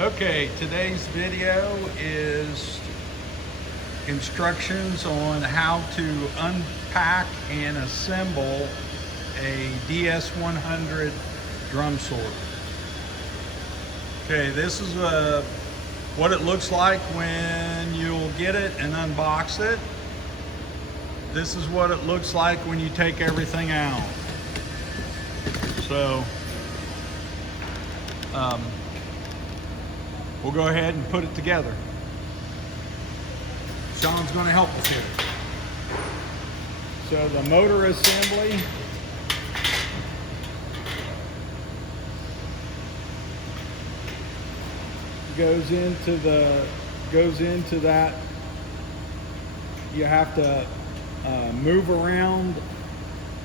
Okay, today's video is instructions on how to unpack and assemble a DS-100 drum sorter. Okay, this is what it looks like when you'll get it and unbox it. This is what it looks like when you take everything out. So, we'll go ahead and put it together. Sean's going to help us here. So the motor assembly goes into that. You have to move around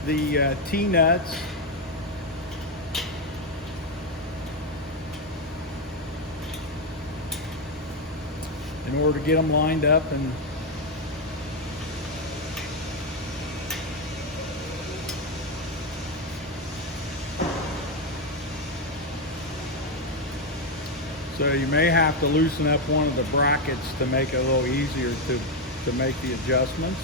the T-nuts. In order to get them lined up, and so you may have to loosen up one of the brackets to make it a little easier to make the adjustments.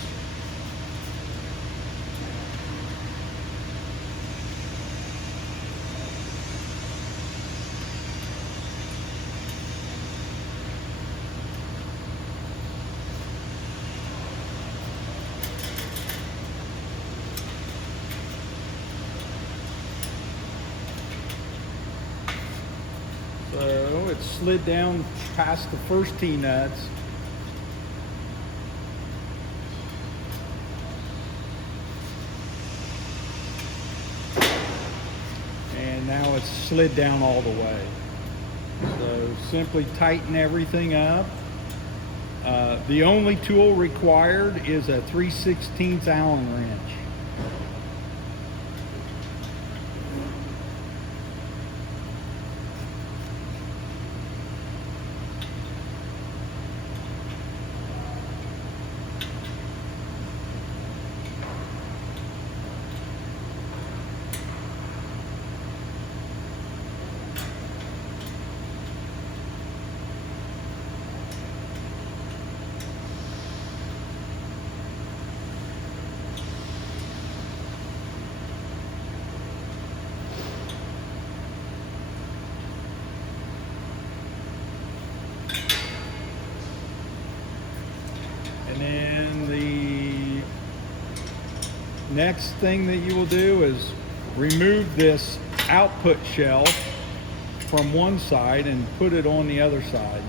So it's slid down past the first T-nuts. And now it's slid down all the way. So simply tighten everything up. The only tool required is a 3/16 Allen wrench. And then the next thing that you will do is remove this output shelf from one side and put it on the other side.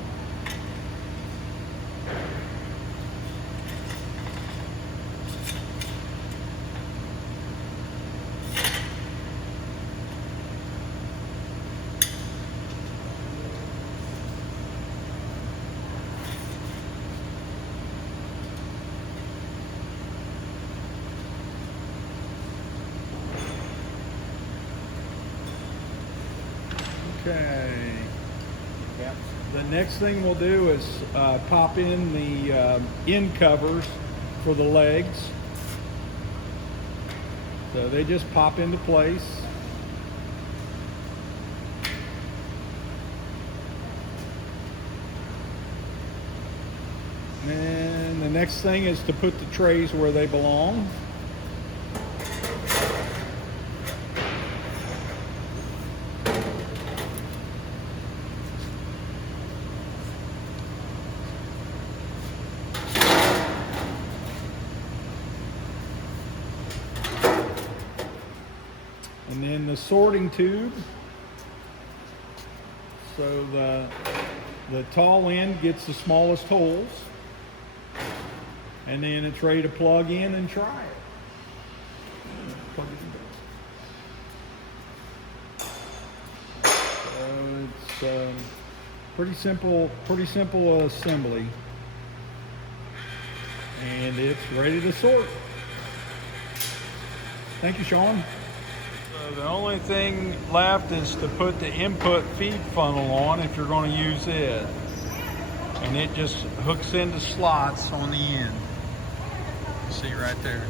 Okay. Yep. The next thing we'll do is pop in the end covers for the legs. So they just pop into place. And the next thing is to put the trays where they belong. And then the sorting tube, so the tall end gets the smallest holes, and then it's ready to plug in and try it. Plug it in. So it's pretty simple assembly, and it's ready to sort. Thank you, Sean. So the only thing left is to put the input feed funnel on if you're going to use it. And it just hooks into slots on the end. See right there.